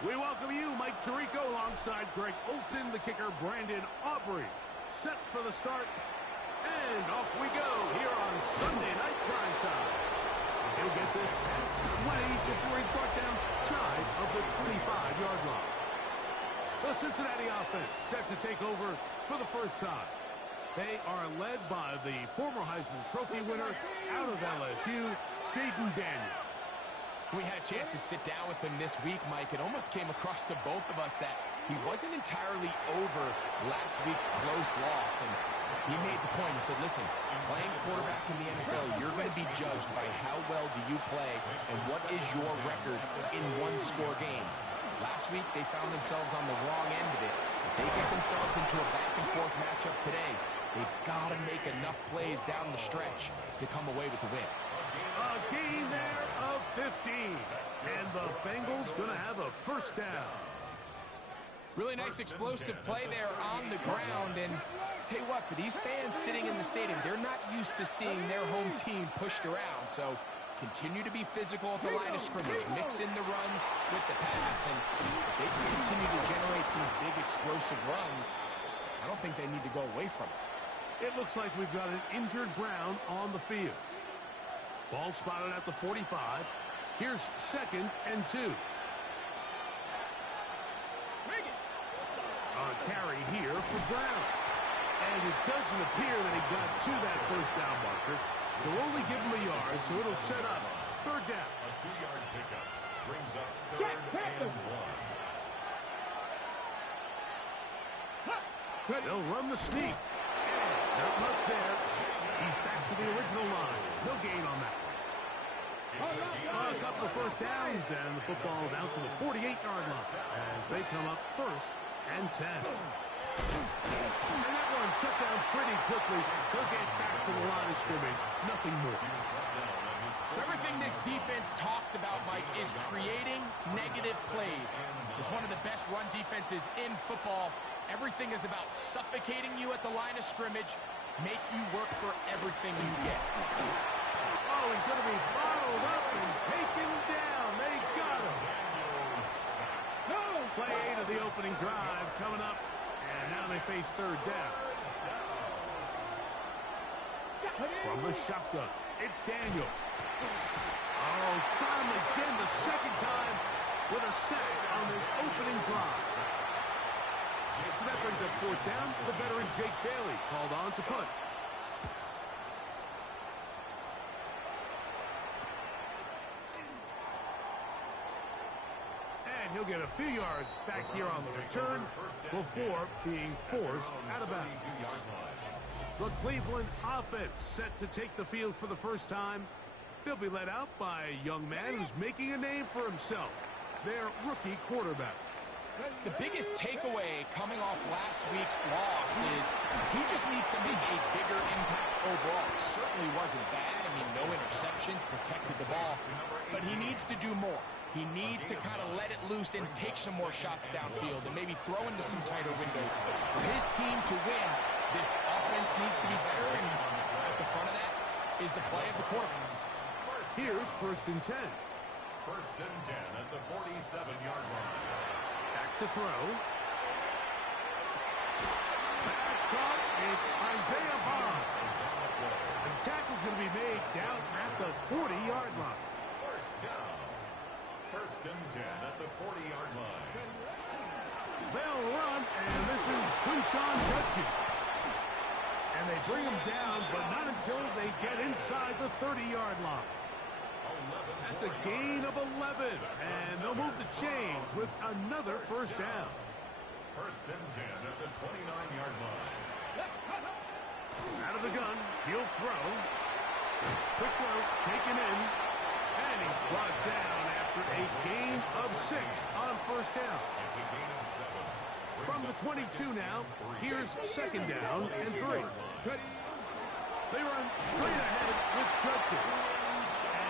We welcome you, Mike Tirico, alongside Greg Olson, the kicker, Brandon Aubrey. Set for the start, and off we go here on Sunday Night Prime Time. He'll get this past the 20 before he's brought down shy of the 25-yard line. The Cincinnati offense set to take over for the first time. They are led by the former Heisman Trophy winner out of LSU, Jaden Daniels. We had a chance to sit down with him this week, Mike. It almost came across to both of us that he wasn't entirely over last week's close loss. And he made the point. He said, listen, playing quarterback in the NFL, you're going to be judged by how well do you play and what is your record in one-score games. Last week, they found themselves on the wrong end of it. If they get themselves into a back-and-forth matchup today, they've got to make enough plays down the stretch to come away with the win. A gain there of 15. And the Bengals going to have a first down. Really nice explosive play there on the ground. And tell you what, for these fans sitting in the stadium, they're not used to seeing their home team pushed around. So continue to be physical at the line of scrimmage. Mix in the runs with the pass. And if they can continue to generate these big explosive runs, I don't think they need to go away from it. It looks like we've got an injured Brown on the field. Ball spotted at the 45. Here's 2nd and 2. A carry here for Brown. And it doesn't appear that he got to that first down marker. They'll only give him a yard, so it'll set up 3rd down. A 2-yard pickup brings up 3rd and 1. They'll run the sneak. Not much there. He's back to the original line. No gain on that one. A couple of first downs, and the football's out to the 48-yard line as they come up 1st and 10. And that one shut down pretty quickly. They'll get back to the line of scrimmage. Nothing more. So everything this defense talks about, Mike, is creating negative plays. It's one of the best run defenses in football. Everything is about suffocating you at the line of scrimmage, make you work for everything you get. Oh, he's going to be bottled up and taken down. They got him. Play 8 of the opening drive coming up, and now they face 3rd down. From the shotgun, it's Daniel. Oh, got him again the 2nd time with a sack on this opening drive. So that brings up 4th down. The veteran Jake Bailey called on to punt. And he'll get a few yards back here on the return before being forced out of bounds. The Cleveland offense set to take the field for the first time. They'll be led out by a young man who's making a name for himself, their rookie quarterback. The biggest takeaway coming off last week's loss is he just needs to make a bigger impact overall. It certainly wasn't bad. I mean, no interceptions, protected the ball. But he needs to do more. He needs to kind of let it loose and take some more shots downfield and maybe throw into some tighter windows. For his team to win, this offense needs to be better, and at the front of that is the play of the quarterback. Here's 1st and 10. 1st and 10 at the 47-yard line. Back to throw. That's caught. It's Isaiah Bond. The tackle's going to be made down at the 40-yard line. 1st down. 1st and 10 at the 40-yard line. They'll run, and this is Quinshawn Judkins. And they bring him down, but not until they get inside the 30-yard line. That's a gain of 11, and they'll move the chains with another 1st down. 1st and 10 at the 29-yard line. Out of the gun, he'll throw. Quick throw, taken in, and he's brought down after a gain of 6 on 1st down. It's a gain of 7. From the 22 now, here's 2nd down and 3. They run straight ahead with Judkins.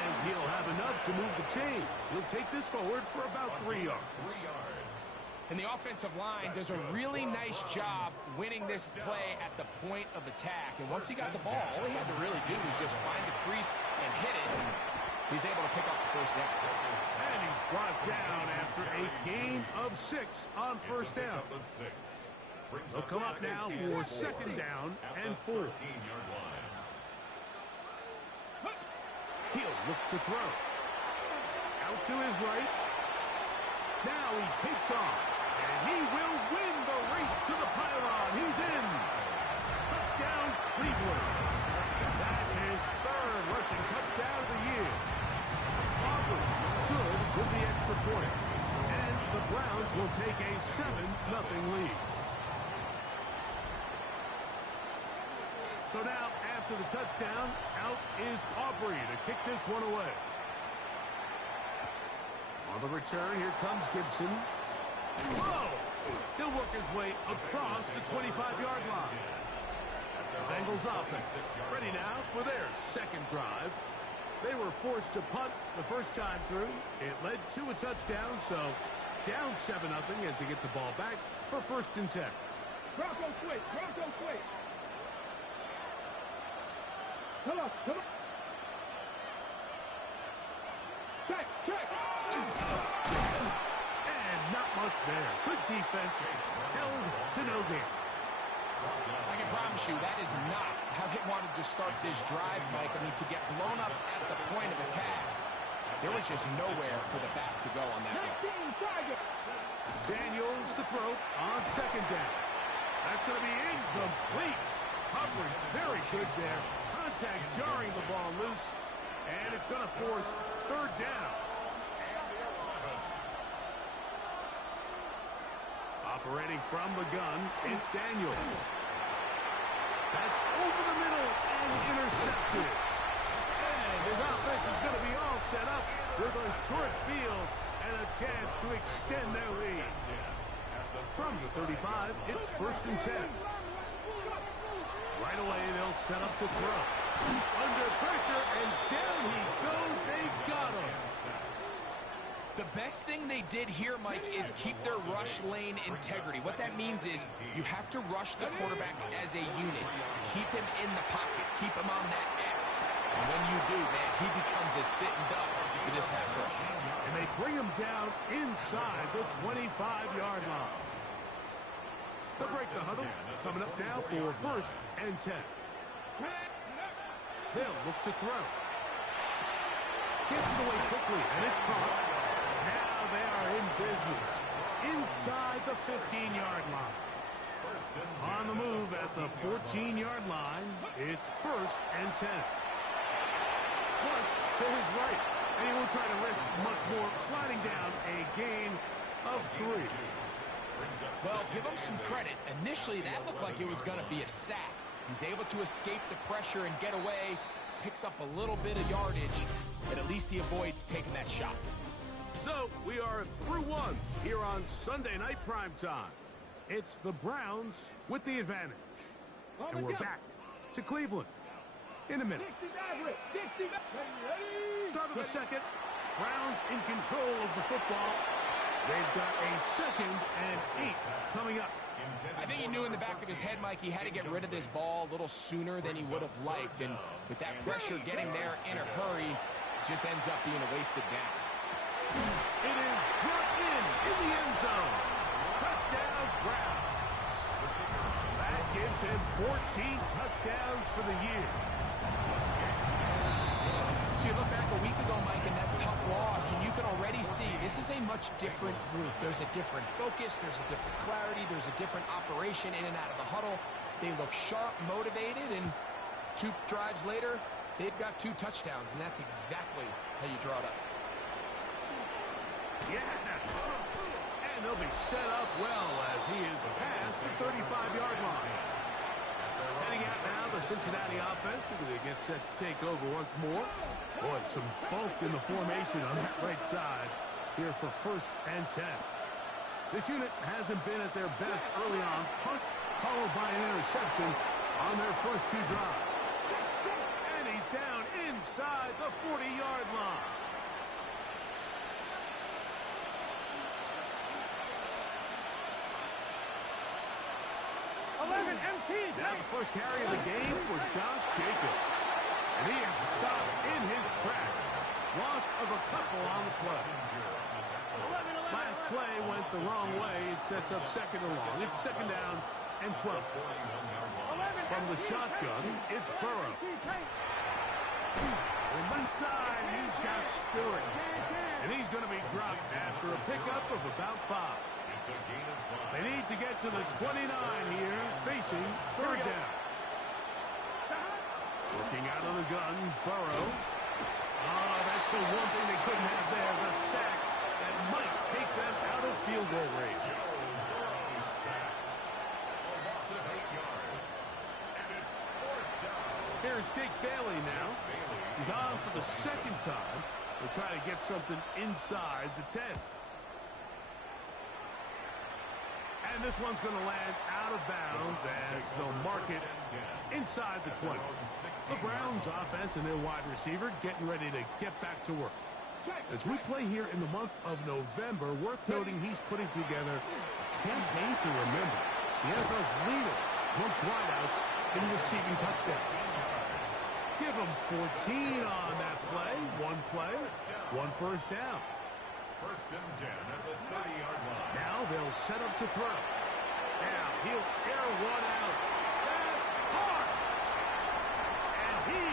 And he'll have enough to move the chains. He'll take this forward for about 3 yards. 3 yards. And the offensive line does a really nice job winning this play at the point of attack. And once he got the ball, all he had to really do was just find a crease and hit it. And He's able to pick up the first down. And he's brought down after a gain of 6 on first down. They'll come up now for second down and 4. He'll look to throw. Out to his right. Now he takes off. And he will win the race to the pylon. He's in. Touchdown, Cleveland. That's his 3rd rushing touchdown of the year. Auburn's good with the extra point. And the Browns will take a 7-0 lead. So now, after the touchdown, out is Aubrey to kick this one away. On the return, here comes Gibson. Whoa! He'll work his way across the 25-yard line. The Bengals offense ready now for their second drive. They were forced to punt the first time through. It led to a touchdown, so down 7-0 as they get the ball back for 1st and 10. Bronco quick! Bronco quick! Come on, come on. Check, check. And not much there. Good defense. Held to no gain. I can promise you that is not how he wanted to start this drive, Mike. I mean, to get blown up at the point of attack, there was just nowhere for the back to go on that play. Daniels to throw on second down. That's going to be incomplete. Coverage very good there. Contact jarring the ball loose, and it's going to force 3rd down. Operating from the gun, it's Daniels. That's over the middle and intercepted. And his offense is going to be all set up with a short field and a chance to extend their lead. From the 35, it's 1st and 10. Right away, they'll set up to throw. Under pressure, and down he goes. They got him. The best thing they did here, Mike, is keep their rush lane integrity. What that means is you have to rush the quarterback as a unit. Keep him in the pocket. Keep him on that X. And when you do, man, he becomes a sitting duck for this pass rush. And they bring him down inside the 25-yard line. They'll break the huddle. Coming up now for 1st and 10. They'll look to throw. Gets it away quickly, and it's caught. Now they are in business. Inside the 15-yard line. On the move at the 14-yard line, it's 1st and 10. Flush to his right, and he won't try to risk much more, sliding down a gain of 3. Well, give him some credit. Initially, that looked like it was going to be a sack. He's able to escape the pressure and get away, picks up a little bit of yardage, but at least he avoids taking that shot. So, we are through 1 here on Sunday Night Primetime. It's the Browns with the advantage. And we're back to Cleveland in a minute. Start of the second. Browns in control of the football. They've got a 2nd and 8 coming up. I think he knew in the back of his head, Mike, he had to get rid of this ball a little sooner than he would have liked. And with that pressure getting there in a hurry, it just ends up being a wasted down. It is brought in the end zone. Touchdown, Browns. That gives him 14 touchdowns for the year. So you look back a week ago, Mike, in that tough loss, and you can already see this is a much different group. There's a different focus, there's a different clarity, there's a different operation in and out of the huddle. They look sharp, motivated, and 2 drives later, they've got 2 touchdowns, and that's exactly how you draw it up. Yeah. And they'll be set up well as he is past the 35-yard line. Heading out now, the Cincinnati offense. They get set to take over once more. Boy, some bulk in the formation on that right side here for 1st and 10. This unit hasn't been at their best early on. Punt followed by an interception on their first 2 drives. And he's down inside the 40-yard line. Now the first carry of the game for Josh Jacobs. And he is stopped in his tracks. couple on the play. Last play went the wrong way. It sets up second and long. It's second down and 12. From the shotgun, it's Burrow. On left side, he's got Stewart. And he's going to be dropped after a pickup of about 5. They need to get to the 29 here, facing third down. Looking out of the gun, Burrow. Oh, that's the one thing they couldn't have there, the sack that might take them out of field goal range. Here's Jake Bailey now. He's on for the second time. They'll try to get something inside the 10. And this one's going to land out of bounds as they'll mark it inside the 20. The Browns offense and their wide receiver getting ready to get back to work. As we play here in the month of November, worth noting he's putting together a campaign to remember. The NFL's leader amongst wideouts in receiving touchdowns. Give him 14 on that play. One first down. First and 10 at the 30-yard line. Now they'll set up to throw. Now he'll air one out. That's hard. And he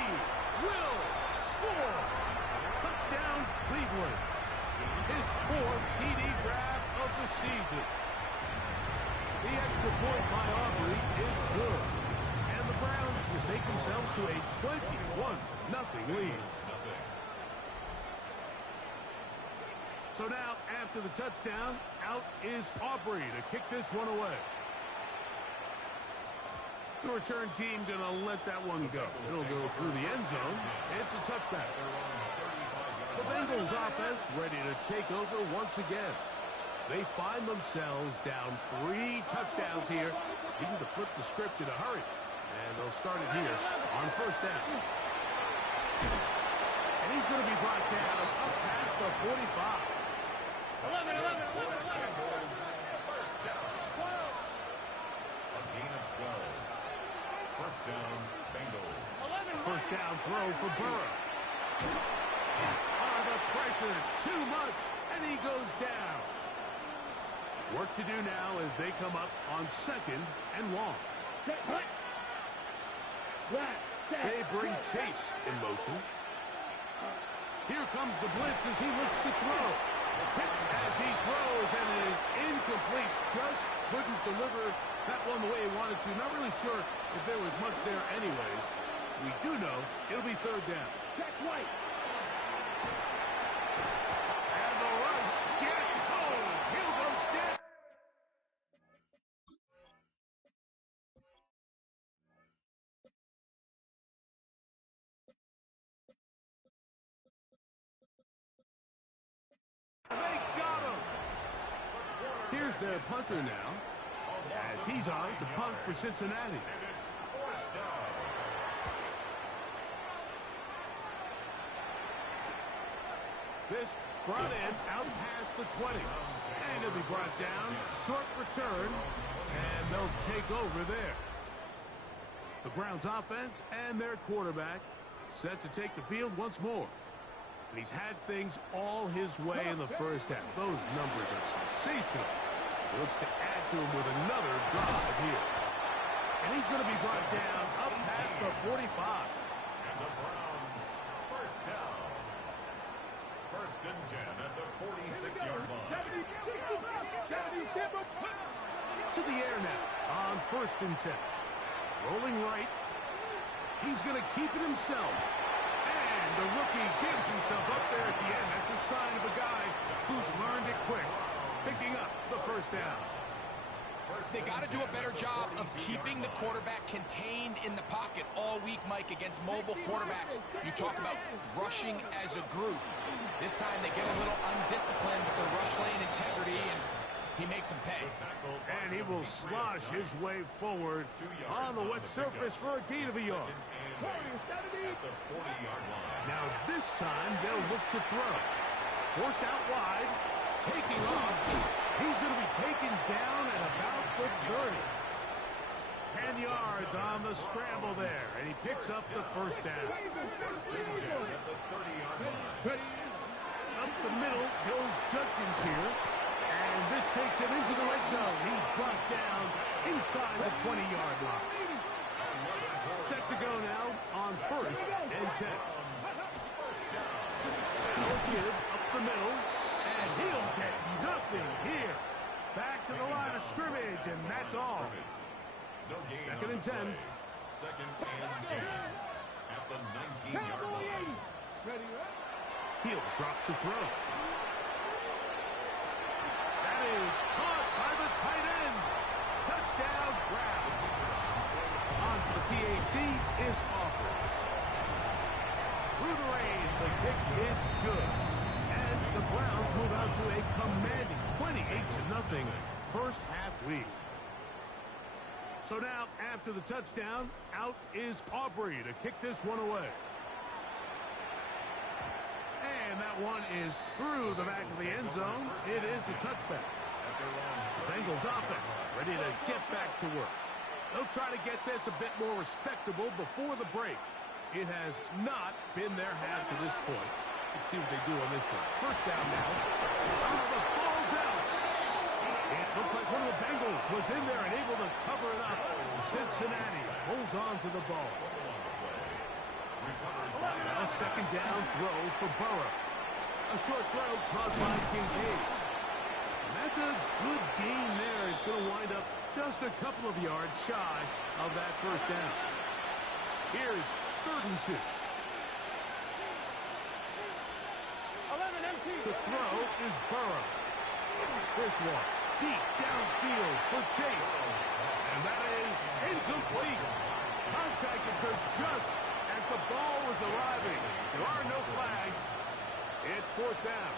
will score. Touchdown, Cleveland. His 4th TD grab of the season. The extra point by Aubrey is good. And the Browns mistake themselves to a 21-0 lead. So now, after the touchdown, out is Aubrey to kick this one away. The return team going to let that one go. It'll go through the end zone. It's a touchback. The Bengals offense ready to take over once again. They find themselves down 3 touchdowns here, needing to flip the script in a hurry. And they'll start it here on first down. And he's going to be brought down up past the 45. 11. First down. A gain of 12. First down, Bengals. First down throw for Burrow. The pressure, too much, and he goes down. Work to do now as they come up on second and long. They bring Chase in motion. Here comes the blitz as he looks to throw. Hit as he throws, and it is incomplete. Just couldn't deliver that one the way he wanted to. Not really sure if there was much there anyways. We do know it'll be third down. Check White. And the rush gets home. He'll go dead. They got him. Here's their punter now, as he's on to punt for Cincinnati. This brought in out past the 20. And it'll be brought down. Short return. And they'll take over there. The Browns offense and their quarterback set to take the field once more. And he's had things all his way in the first half. Those numbers are sensational. He looks to add to him with another drive here. And he's going to be brought down up past the 45. And the Browns, first down. First and 10 at the 46-yard line. To the air now on first and 10. Rolling right. He's going to keep it himself. And the rookie gives himself up there at the end. That's a sign of a guy who's learned it quick. Picking up the first down. They got to do a better job of keeping the quarterback contained in the pocket all week, Mike, against mobile quarterbacks. You talk about rushing as a group. This time they get a little undisciplined with their rush lane integrity, and he makes them pay. And he will slosh his way forward on the wet surface for a gain of a yard. Now this time they'll look to throw. Forced out wide, taking off. He's going to be taken down at about the 30. 10 yards on the scramble there, and he picks up the first down. wins here. And this takes him into the red zone. He's brought down inside the 20-yard line. Set to go now on 1st and 10. He'll give up the middle, and he'll get nothing here. Back to the line of scrimmage, and that's all. Second and 10. Second and 10 at the 19-yard line. He'll drop to throw. That is caught by the tight end. Touchdown, Browns. On for the PAT is offered. Through the rain, the kick is good. And the Browns move out to a commanding 28-0 first half lead. So now, after the touchdown, out is Aubrey to kick this one away. And that one is through the back of the end zone. It is a touchback. The Bengals offense ready to get back to work. They'll try to get this a bit more respectable before the break. It has not been their half to this point. Let's see what they do on this one. First down now. The ball's out. It looks like one of the Bengals was in there and able to cover it up. Cincinnati holds on to the ball. Now a second down throw for Burrow. A short throw caught by Kincaid. And that's a good gain there. It's going to wind up just a couple of yards shy of that first down. Here's 3rd and 2. To throw is Burrow. This one deep downfield for Chase. And that is incomplete. Contact occurred just as the ball was arriving. There are no flags. It's 4th down.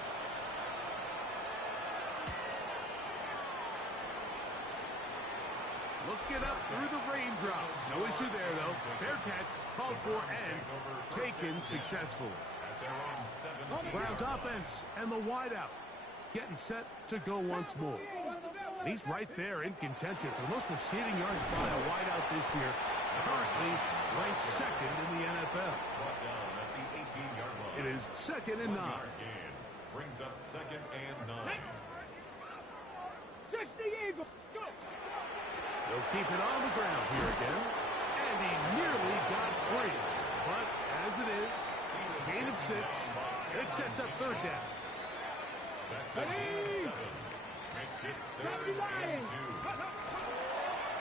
Looking up through the raindrops. No issue there, though. Fair catch, called for, and taken successfully. Browns offense and the wideout getting set to go once more. He's right there in contention for the most receiving yards by a wideout this year. Currently ranked 2nd in the NFL. It is 2nd and 9. Brings up 2nd and 9. 60 Eagles. Go. They'll keep it on the ground here again. And he nearly got free. But as it is, gain of 6. It sets up 3rd down. That's a gain of 7. Makes it 3rd and 2.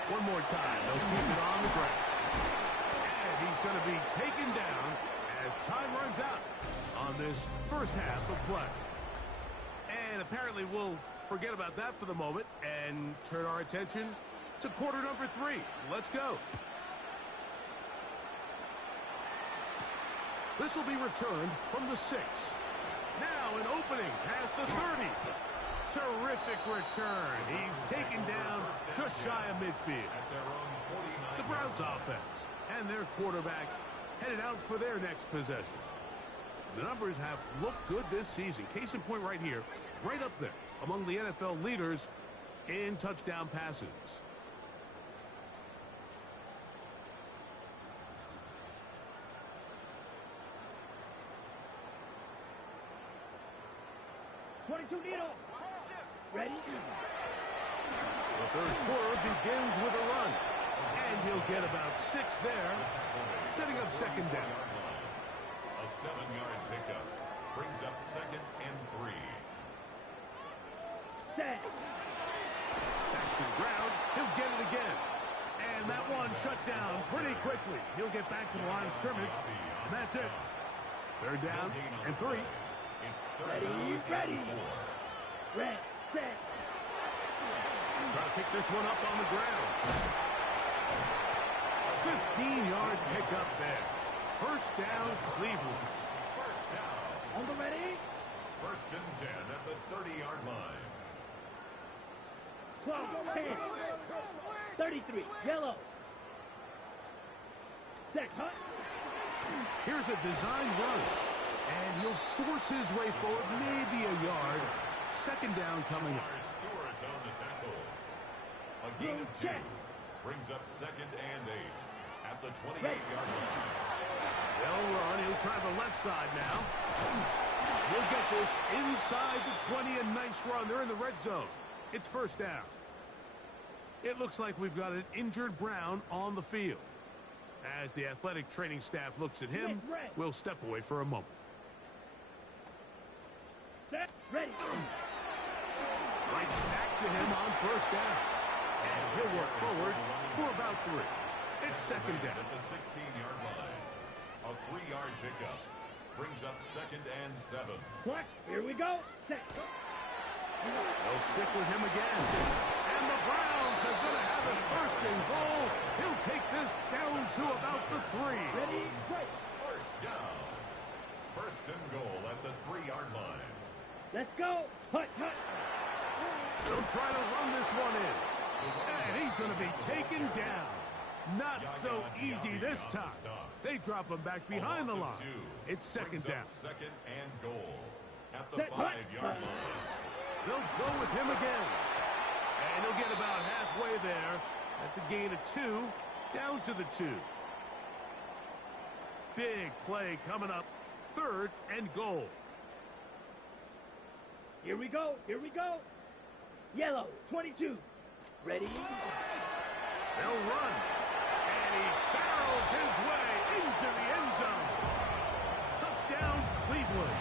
One more time. They'll keep it on the ground. And he's going to be taken down as time runs out on this first half of play. And apparently we'll forget about that for the moment and turn our attention to quarter number 3. Let's go. This will be returned from the 6. Now an opening past the 30. Terrific return. He's taken down just shy of midfield. The Browns offense and their quarterback headed out for their next possession. The numbers have looked good this season. Case in point right here, right up there among the NFL leaders in touchdown passes. Ready? The first quarter begins with a run. And he'll get about 6 there, setting up 2nd down. A 7-yard pickup brings up 2nd and 3. Set. Back to the ground. He'll get it again. And that one shut down pretty quickly. He'll get back to the line of scrimmage. And that's it. 3rd down and 3. It's 3rd Ready, and ready. 4. Red, set. Try to pick this one up on the ground. 15-yard pickup there. First down, Cleveland. First down. On the ready. 1st and 10 at the 30-yard line. 12, 10. 33, yellow. Set, hut. Here's a design run. And he'll force his way forward, maybe a yard. 2nd down coming up. Stewart on the tackle. A gain of 2. Brings up 2nd and 8 at the 28-yard line. They'll run. He'll try the left side now. He'll get this inside the 20, a nice run. They're in the red zone. It's first down. It looks like we've got an injured Brown on the field. As the athletic training staff looks at him, we'll step away for a moment. Ready. Right back to him on first down. And he'll work forward for about 3. It's second down. At the 16-yard line. A 3-yard pickup brings up 2nd and 7. Watch. Here we go. Set. They'll stick with him again. And the Browns are going to have it first and goal. He'll take this down to about the 3. Ready. Right. First down. First and goal at the 3-yard line. Let's go. Hut, hut. They'll try to run this one in. And he's going to be taken down. Not so easy this time. They drop him back behind the line. It's second down. Second and goal at the 5-yard line. They'll go with him again. And he'll get about halfway there. That's a gain of 2. Down to the 2. Big play coming up. 3rd and goal. Here we go. Here we go. Yellow. 22. Ready. They'll run. And he barrels his way into the end zone. Touchdown, Cleveland.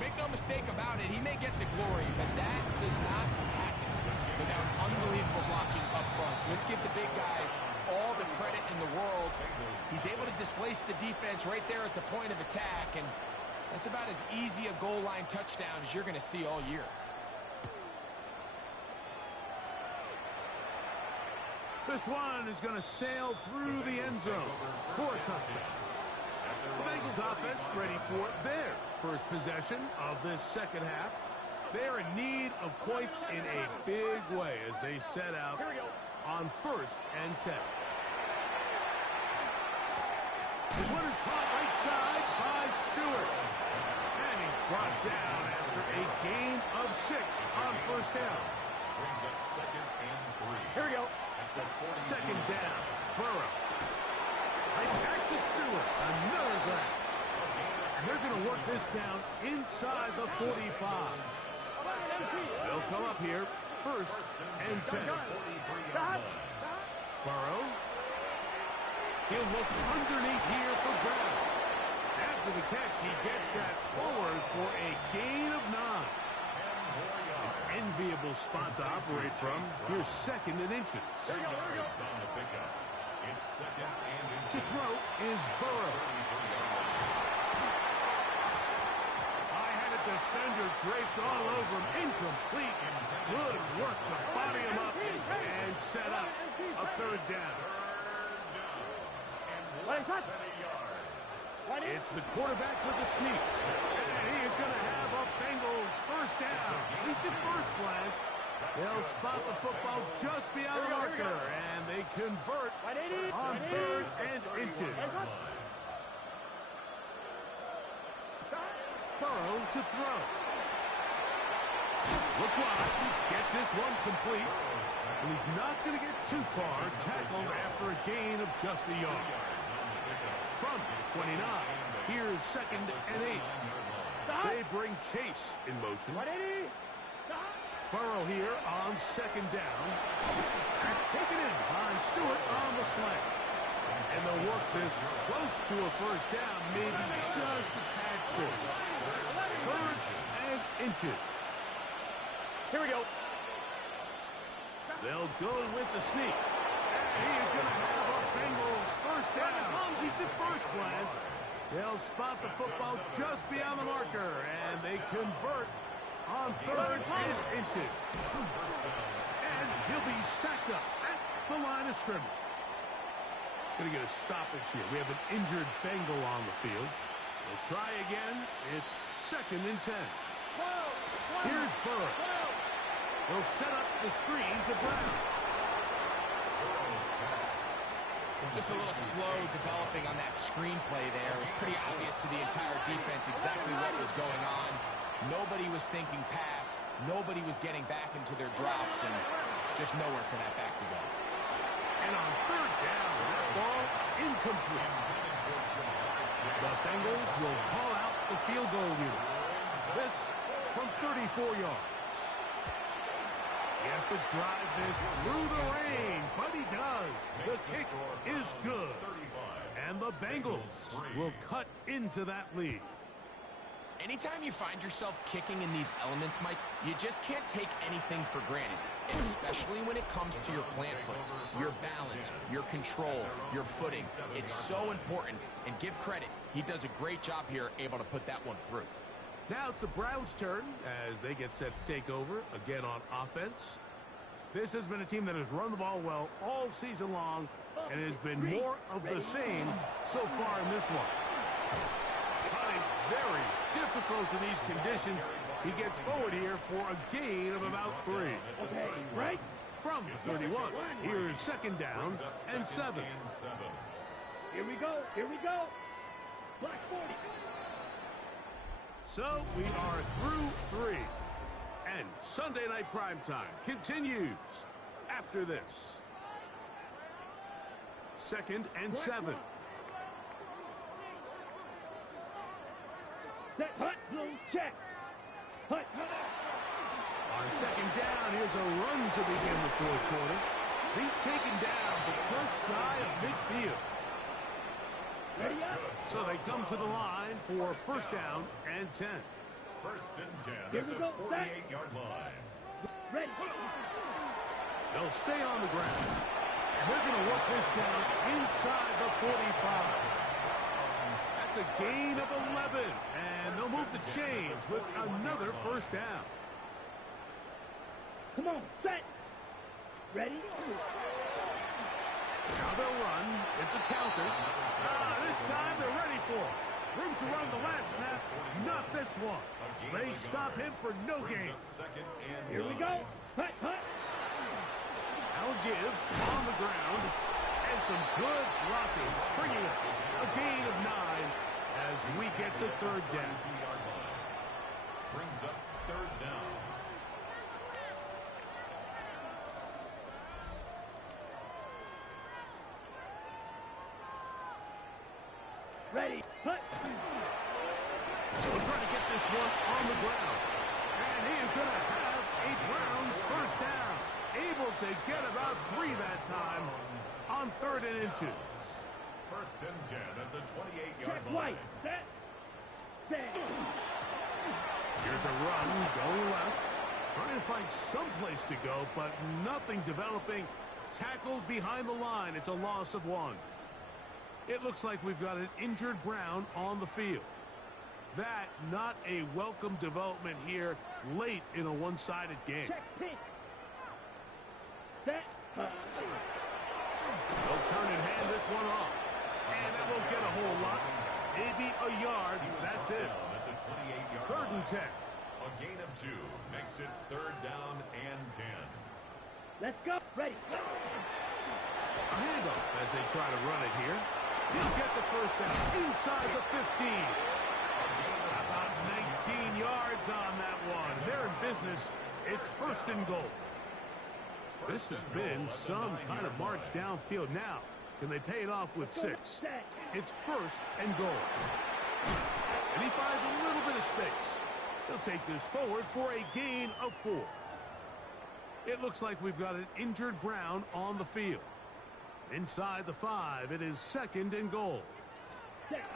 Make no mistake about it, he may get the glory, but that does not happen without unbelievable blocking up front. So let's give the big guys all the credit in the world. He's able to displace the defense right there at the point of attack, and that's about as easy a goal line touchdown as you're going to see all year. This one is going to sail through the end zone for a touchdown. The Bengals offense ready for their first possession of this second half. They're in need of points in a big way as they set out on 1st and 10. This one is caught right side by Stewart. And he's brought down after a gain of 6 on first down. Brings up 2nd and 3. Here we go. Second down. Burrow. Right back to Stewart. Another grab. And they're going to work this down inside the 45. They'll come up here. 1st and 10. Burrow. He'll look underneath here for Brown. After the catch, he gets that forward for a gain of 9. An enviable spot to operate from. Here's 2nd and inches. Here we go. On the pickup. It's 2nd and inches. To throw is Burrow. I had a defender draped all over him. Incomplete. Good work to body him up and set up a 3rd down. It's the quarterback with the sneak. And he is going to have a Bengals first down. At least at first glance. They'll spot the football just beyond the marker. And they convert on 3rd and inches. Burrow to throw. Look wide. Get this one complete. And he's not going to get too far. Tackled after a gain of just a yard. From 29, here's 2nd and 8. They bring Chase in motion. Burrow here on 2nd down. That's taken in by Stewart on the slant. And they'll work this close to a first down, maybe just a tad short. 3rd and inches. Here we go. They'll go with the sneak. He is going to have a Bengals first down. At least at first glance. They'll spot the football just beyond the marker. And they convert on 3rd and inches. And he'll be stacked up at the line of scrimmage. Going to get a stoppage here. We have an injured Bengal on the field. They'll try again. It's 2nd and 10. Here's Burrow. They'll set up the screen to Brown. Just a little slow developing on that screenplay there. It was pretty obvious to the entire defense exactly what was going on. Nobody was thinking pass. Nobody was getting back into their drops, and just nowhere for that back to go. And on 3rd down, that ball incomplete. The Bengals will call out the field goal unit. This from 34 yards. He has to drive this through the rain, but he does. The kick is good. And the Bengals will cut into that lead. Anytime you find yourself kicking in these elements, Mike, you just can't take anything for granted, especially when it comes to your plant foot, your balance, your control, your footing. It's so important, and give credit. He does a great job here, able to put that one through. Now it's the Browns' turn as they get set to take over again on offense. This has been a team that has run the ball well all season long, and it has been more of the same so far in this one. Very difficult in these conditions. He gets forward here for a gain of about 3. Okay, right? From the 31, here's second down and 7. Here we go. Here we go. Black 40. So we are through 3. And Sunday Night Primetime continues after this. Second and 7. Set, hut, blue, check. Hut, hut. On second down, here's a run to begin the fourth quarter. He's taken down, but just shy of midfield. Ready up. So they come to the line for first down and 10. First and 10 Here at we the go, set. 48-yard line. Ready. They'll stay on the ground. And they're going to work this down inside the 45. That's a gain of 11. And they'll move the chains with another first down. Come on, set. Ready. Now they'll run. It's a counter. This time they're ready for it. Room to run the last snap. Not this one. They stop him for no gain. Here we go. Hut, hut. I'll give on the ground. And some good blocking. Springing up. A gain of 9 as we get to third down. Brings up third down. Ready. Hut. We're trying to get this one on the ground. And he is going to have a Browns first down. Able to get about 3 that time on third and inches. First and 10 at the 28-yard Check line. right. Set. Set. Here's a run going left. Trying to find some place to go, but nothing developing. Tackled behind the line. It's a loss of 1. It looks like we've got an injured Brown on the field. That not a welcome development here late in a one-sided game. Check pink. Set. They'll turn and hand this one off. And that won't get a whole lot. Maybe a yard. That's it. At the 28-yard Third and 10. A gain of 2 makes it third down and 10. Let's go. Ready. A handoff as they try to run it here. He'll get the first down inside the 15. About 19 yards on that one. They're in business. It's first and goal. This has been some kind of march downfield. Now, can they pay it off with 6? It's first and goal. And he finds a little bit of space. He'll take this forward for a gain of 4. It looks like we've got an injured Brown on the field. Inside the 5, it is second and goal. Handoff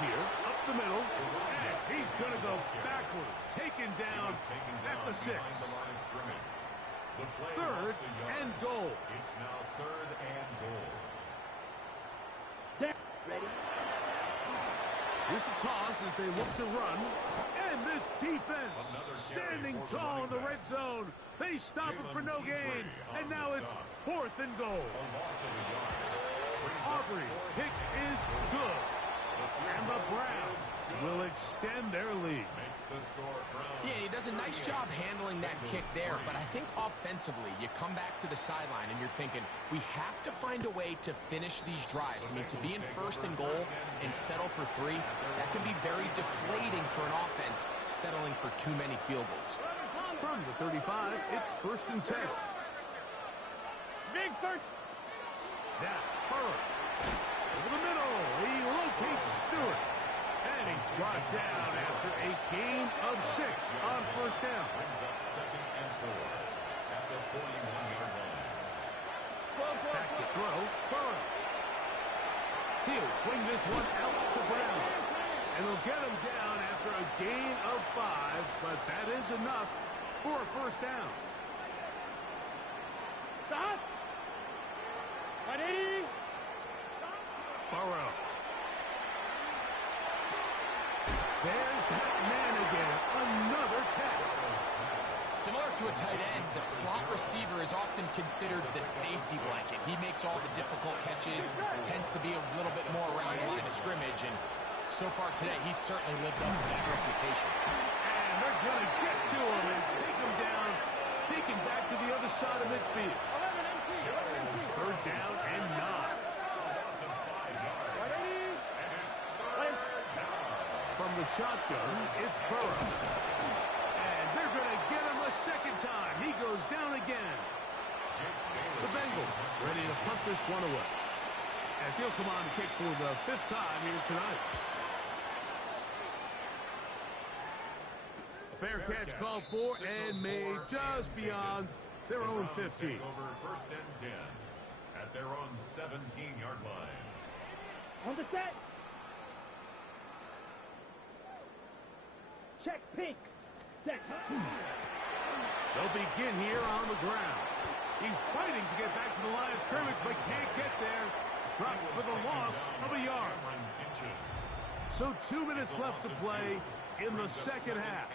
here, up the middle, and he's going to go backwards. Taken down at the 6. Third and goal. It's now third and goal. Ready. Here's a toss as they look to run. And this defense standing tall in the red zone. They stop him for no gain. And now it's fourth and goal. Aubrey's kick is good. And the Browns will extend their lead. Yeah, he does a nice job handling that kick there, but I think offensively, you come back to the sideline and you're thinking, we have to find a way to finish these drives. I mean, to be in first and goal and settle for 3, that can be very deflating for an offense settling for too many field goals. From the 35, it's first and 10. Big first. Now, Burrow. Over the middle. He looks brought down after a gain of 6 on first down. Brings up 2nd and 4 at the 41-yard line. Back to throw, Burrow. He'll swing this one out to Brown. And he'll get him down after a gain of 5, but that is enough for a first down. Stop. Ready. Burrow. There's that man again. Another catch. Similar to a tight end, the slot receiver is often considered the safety blanket. He makes all the difficult catches, tends to be a little bit more around the line of scrimmage, and so far today, he's certainly lived up to that reputation. And they're going to get to him and take him down, take him back to the other side of midfield. 3rd down and 9. From the shotgun, it's Burrow. And they're going to get him a second time. He goes down again. The Bengals ready to punt this one away, as he'll come on to kick for the 5th time here tonight. A fair catch called for and made just beyond their own 15. Over 1st and 10 at their own 17-yard line. On the set. Check pink. Set. They'll begin here on the ground. He's fighting to get back to the line of scrimmage, but can't get there. Dropped for the loss of a yard. So 2 minutes left to play in the second half.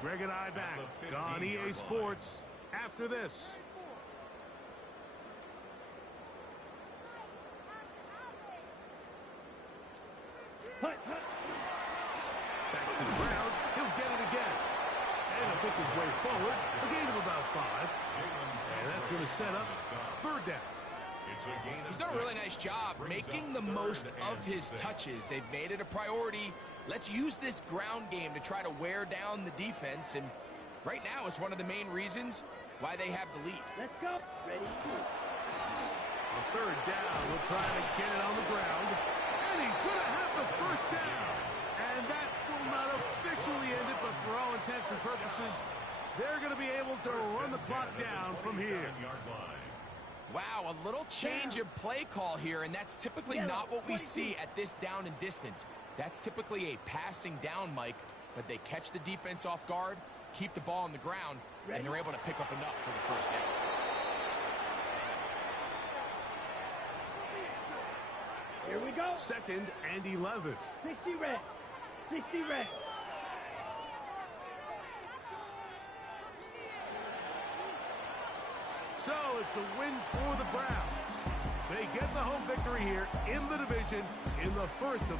Greg and I back on EA Sports after this. Hut. Back to the ground. He'll get it again. And he'll pick his way forward. A gain of about 5. And that's going to set up 3rd down. He's done a really nice job making the most of his touches. They've made it a priority. Let's use this ground game to try to wear down the defense. And right now is one of the main reasons why they have the lead. Let's go. Ready. The 3rd down. We'll try to get it on the ground. And he's going to have the first down. And that will not officially end it, but for all intents and purposes, they're going to be able to run the clock down from here. Wow, a little change of play call here, and that's typically not what we see at this down and distance. That's typically a passing down, Mike, but they catch the defense off guard, keep the ball on the ground, and they're able to pick up enough for the first down. Here we go. 2nd and 11. 60 red. 60 red. So it's a win for the Browns. They get the home victory here in the division in the first of their